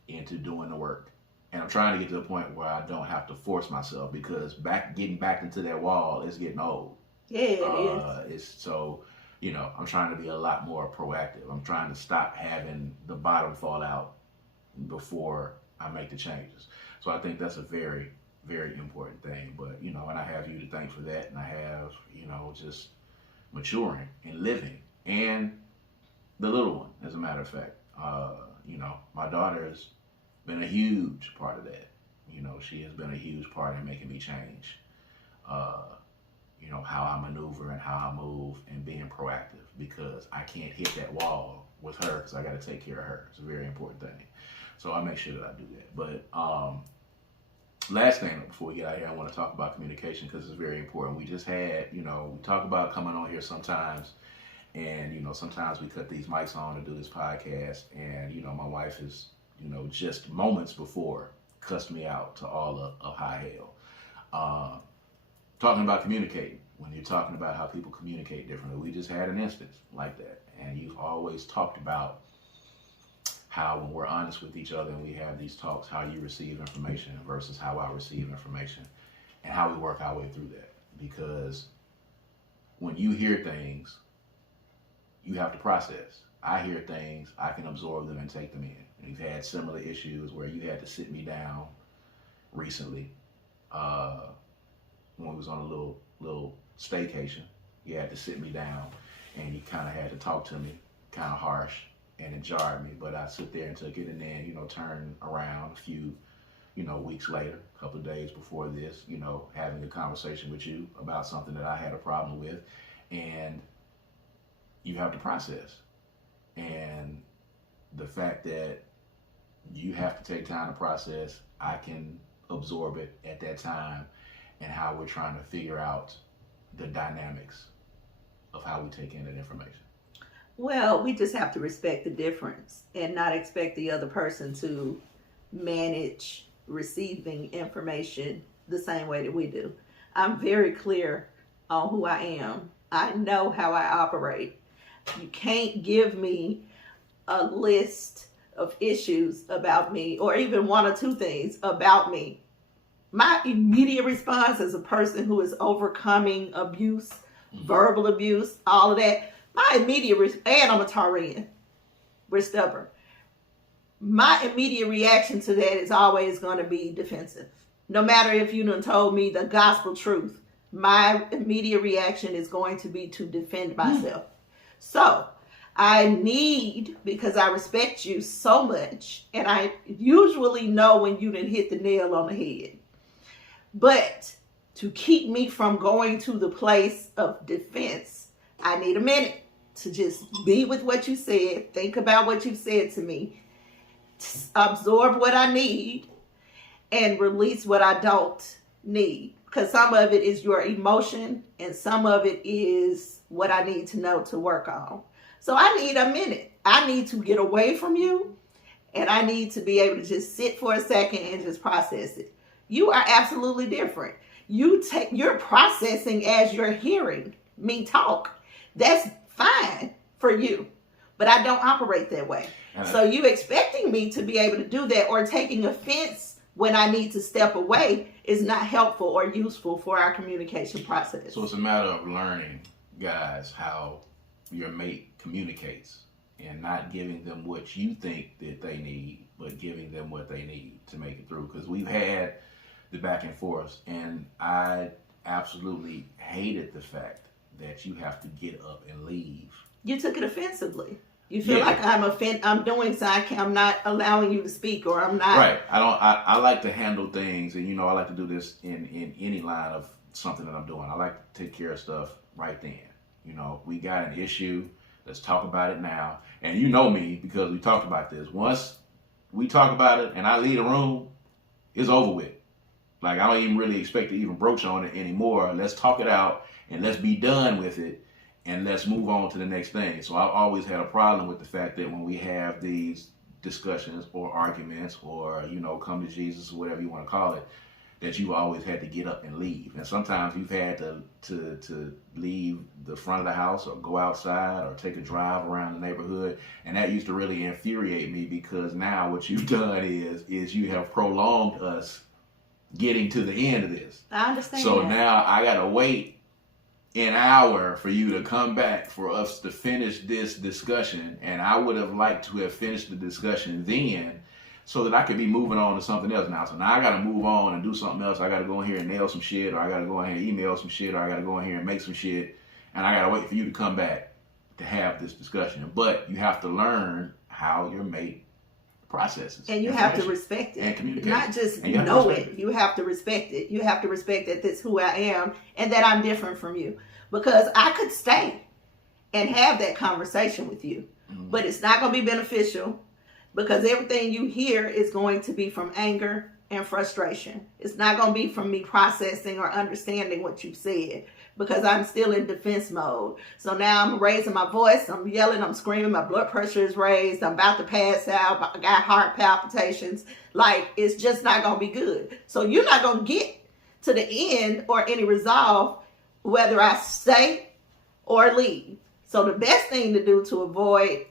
into doing the work. And I'm trying to get to the point where I don't have to force myself, because getting back into that wall is getting old. Yeah, it is. It's so, I'm trying to be a lot more proactive. I'm trying to stop having the bottom fall out before I make the changes. So I think that's a very, very important thing. But, and I have you to thank for that. And I have, just maturing and living, and the little one, as a matter of fact. My daughter has been a huge part of that. She has been a huge part in making me change. How I maneuver and how I move, and being proactive, because I can't hit that wall with her, because I got to take care of her. It's a very important thing. So I make sure that I do that. But last thing before we get out of here, I want to talk about communication, because it's very important. We just had, we talk about coming on here sometimes, and sometimes we cut these mics on to do this podcast, and my wife is, just moments before cussed me out to all of high hell. Talking about communicating, when you're talking about how people communicate differently, we just had an instance like that, and you've always talked about how, when we're honest with each other and we have these talks, how you receive information versus how I receive information, and how we work our way through that. Because when you hear things, you have to process. I hear things, I can absorb them and take them in. And you've had similar issues where you had to sit me down recently, when we was on a little staycation. You had to sit me down, and you kind of had to talk to me kind of harsh, and it jarred me. But I sit there and took it, and then, turn around a few, weeks later, a couple of days before this, having a conversation with you about something that I had a problem with, and you have to process. And the fact that you have to take time to process, I can absorb it at that time, and how we're trying to figure out the dynamics of how we take in that information. Well, we just have to respect the difference and not expect the other person to manage receiving information the same way that we do. I'm very clear on who I am. I know how I operate. You can't give me a list of issues about me, or even one or two things about me. My immediate response as a person who is overcoming abuse, verbal abuse, all of that, my immediate and I'm a Taurian. We're stubborn. My immediate reaction to that is always going to be defensive. No matter if you done told me the gospel truth, my immediate reaction is going to be to defend myself. So I need, because I respect you so much, and I usually know when you done hit the nail on the head. But to keep me from going to the place of defense, I need a minute to just be with what you said, think about what you said to me, absorb what I need, and release what I don't need. Because some of it is your emotion, and some of it is what I need to know to work on. So I need a minute. I need to get away from you, and I need to be able to just sit for a second and just process it. You are absolutely different. You're processing as you're hearing me talk. That's fine for you, but I don't operate that way. So you expecting me to be able to do that, or taking offense when I need to step away, is not helpful or useful for our communication process. So it's a matter of learning, guys, how your mate communicates, and not giving them what you think that they need, but giving them what they need to make it through. Because we've had the back and forth, and I absolutely hated the fact that you have to get up and leave. You took it offensively. You feel like I'm doing something, I'm not allowing you to speak, or I'm not. Right. I like to handle things, and I like to do this in any line of something that I'm doing. I like to take care of stuff right then. We got an issue, let's talk about it now. And you know me, because we talked about this. Once we talk about it and I leave the room, it's over with. Like, I don't even really expect to even broach on it anymore. Let's talk it out, and let's be done with it, and let's move on to the next thing. So I've always had a problem with the fact that when we have these discussions or arguments, or, come to Jesus, or whatever you want to call it, that you always had to get up and leave. And sometimes you've had to leave the front of the house or go outside or take a drive around the neighborhood. And that used to really infuriate me, because now what you've done is you have prolonged us getting to the end of this. I understand. So that. now I got to wait an hour for you to come back for us to finish this discussion. And I would have liked to have finished the discussion then, so that I could be moving on to something else now. So now I got to move on and do something else. I got to go in here and nail some shit, or I got to go in here and email some shit, or I got to go in here and make some shit. And I got to wait for you to come back to have this discussion. But you have to learn how your mate processes. And you have to respect it. And communicate. Not just know it. You have to respect it. You have to respect that this is who I am and that I'm different from you. Because I could stay and have that conversation with you. Mm-hmm. But it's not going to be beneficial. Because everything you hear is going to be from anger and frustration. It's not going to be from me processing or understanding what you said, because I'm still in defense mode. So now I'm raising my voice, I'm yelling, I'm screaming, my blood pressure is raised, I'm about to pass out, I got heart palpitations. Like, it's just not going to be good. So you're not going to get to the end or any resolve whether I stay or leave. So the best thing to do to avoid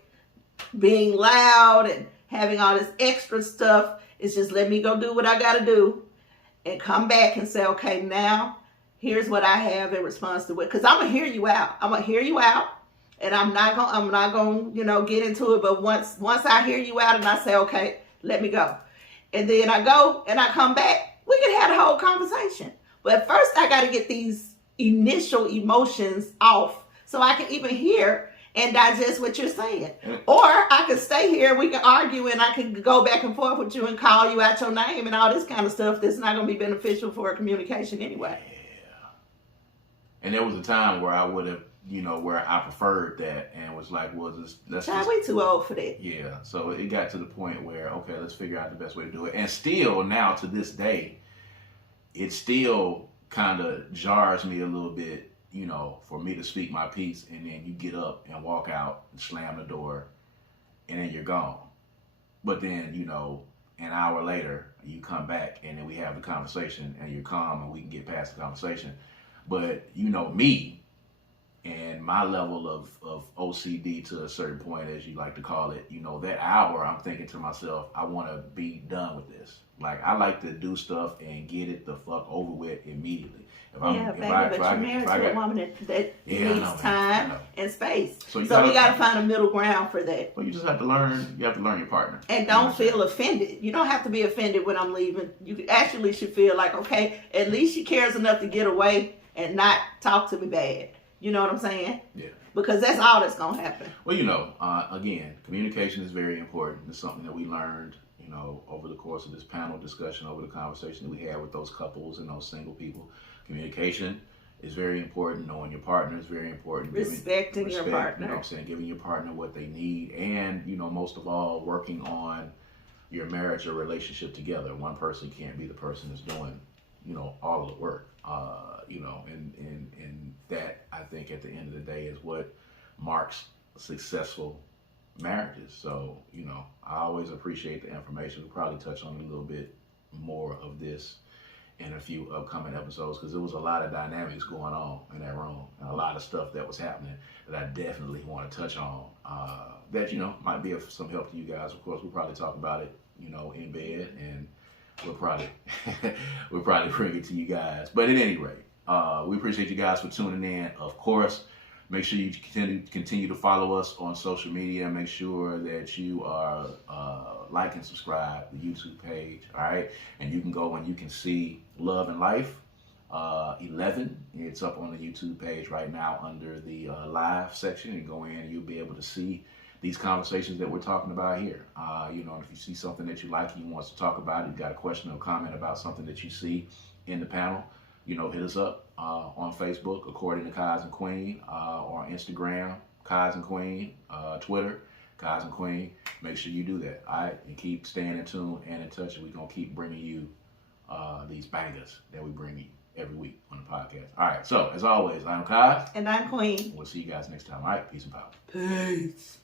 being loud and having all this extra stuff is just let me go do what I got to do and come back and say, okay, now here's what I have in response to it. Because I'm going to hear you out. I'm going to hear you out, and I'm not going to, get into it. But once I hear you out and I say, okay, let me go. And then I go and I come back, we can have the whole conversation. But first I got to get these initial emotions off so I can even hear and digest what you're saying. Or I could stay here, we can argue, and I can go back and forth with you and call you out your name and all this kind of stuff that's not going to be beneficial for a communication anyway. Yeah. And there was a time where I would have, where I preferred that and was like, well, let's just... we too old for that. Yeah. So it got to the point where, okay, let's figure out the best way to do it. And still, now to this day, it still kind of jars me a little bit, for me to speak my piece, and then you get up and walk out and slam the door, and then you're gone. But then, an hour later, you come back, and then we have the conversation, and you're calm, and we can get past the conversation. But, me and my level of OCD to a certain point, as you like to call it, that hour, I'm thinking to myself, I want to be done with this. Like, I like to do stuff and get it the fuck over with immediately. But you're married to a woman that needs time and space. So you got to find a middle ground for that. Well, you just have to learn. You have to learn your partner. And don't feel offended. You don't have to be offended when I'm leaving. You actually should feel like, okay, at least she cares enough to get away and not talk to me bad. You know what I'm saying? Yeah. Because that's all that's going to happen. Well, again, communication is very important. It's something that we learned, over the course of this panel discussion, over the conversation that we had with those couples and those single people. Communication is very important. Knowing your partner is very important. Respecting your partner. Giving your partner what they need. And, most of all, working on your marriage or relationship together. One person can't be the person that's doing, all of the work. And that, I think, at the end of the day, is what marks successful marriages. So, I always appreciate the information. We'll probably touch on a little bit more of this in a few upcoming episodes, because there was a lot of dynamics going on in that room and a lot of stuff that was happening that I definitely want to touch on, that, might be of some help to you guys. Of course, we'll probably talk about it, in bed, and we'll probably bring it to you guys. But at any rate, we appreciate you guys for tuning in. Of course, make sure you continue to follow us on social media. Make sure that you are like and subscribe the YouTube page, all right? And you can go and you can see Love and Life 11. It's up on the YouTube page right now under the live section. You go in and you'll be able to see these conversations that we're talking about here. If you see something that you like and you want us to talk about, you've got a question or comment about something that you see in the panel, hit us up on Facebook, according to Kaz and Queen, or on Instagram, Kaz and Queen, Twitter, Kaz and Queen. Make sure you do that, all right? And keep staying in tune and in touch, and we're going to keep bringing you these bangers that we bring you every week on the podcast. All right, so as always, I'm Kaz. And I'm Queen. We'll see you guys next time. All right, peace and power. Peace.